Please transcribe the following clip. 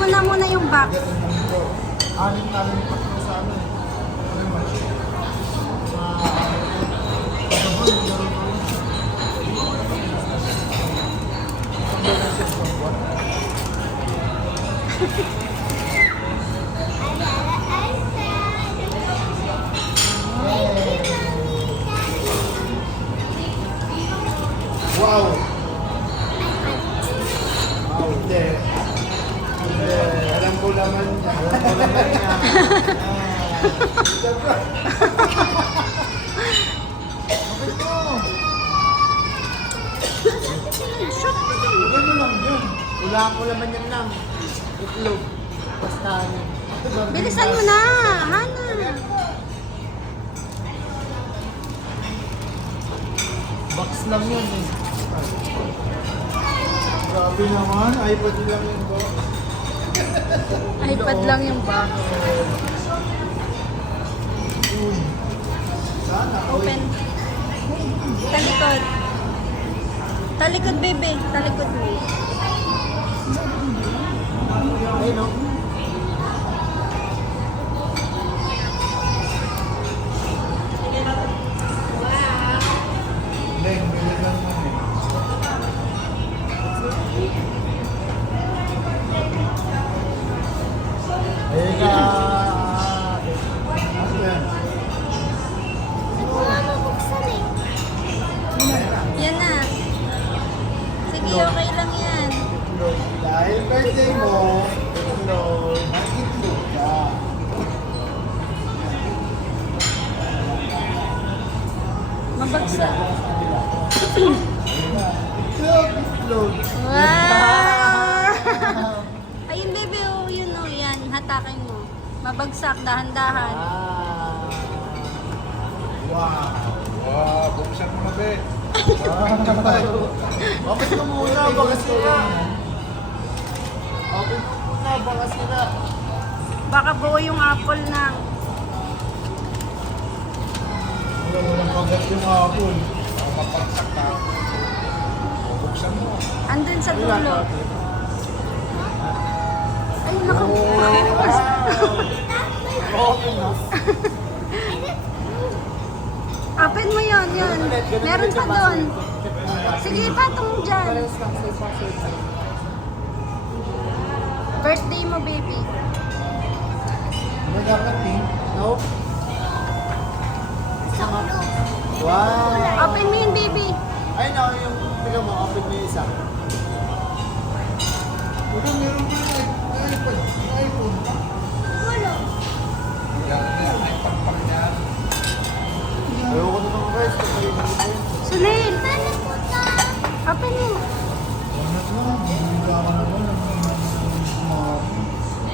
mo na muna yung box. Anin-anin pa ito sa amin. Ano yung match? Wow! Hindi. Hindi. Alam ko naman niya. Alam ko naman niya. Bakit mo? Bigyan mo lang yun. Wala ko naman yan lang. Itlog. Basta ano. Bilisan mo na, Hana. Box lang yun eh. Grabe naman. iPad lang yun po. iPad lang yung box. Sana. Open. Talikod. Talikod, baby. Talikod mo. Ay no. Leng, bilhin lang mo eh. Ayun ka. Ano yan? Yan na. Sige, okay lang yan. Itlog. Dahil birthday mo, itlog. Mag-itlog ka. Mabagsak. Itlog, itlog. Wow! Ayun, baby. Oh, yun, oh. Yan. Hatakin mo. Mabagsak. Dahan-dahan. Wow. Wow, buksan mo na, be. Open mo muna, baka sila. Open mo muna, baka sila. Baka buo yung apple ng... Walang kagat yung apple. Mapagsak na. Buksan mo. Andun sa dulo. Ay, naku. Open na. Open mo yun, yun. Meron pa doon. Sige, patong mo dyan. Birthday mo, baby. Nagkakating? No? Wow! Open mo yun, baby. Ay, no, yung, tingnan mo, open mo yung isa.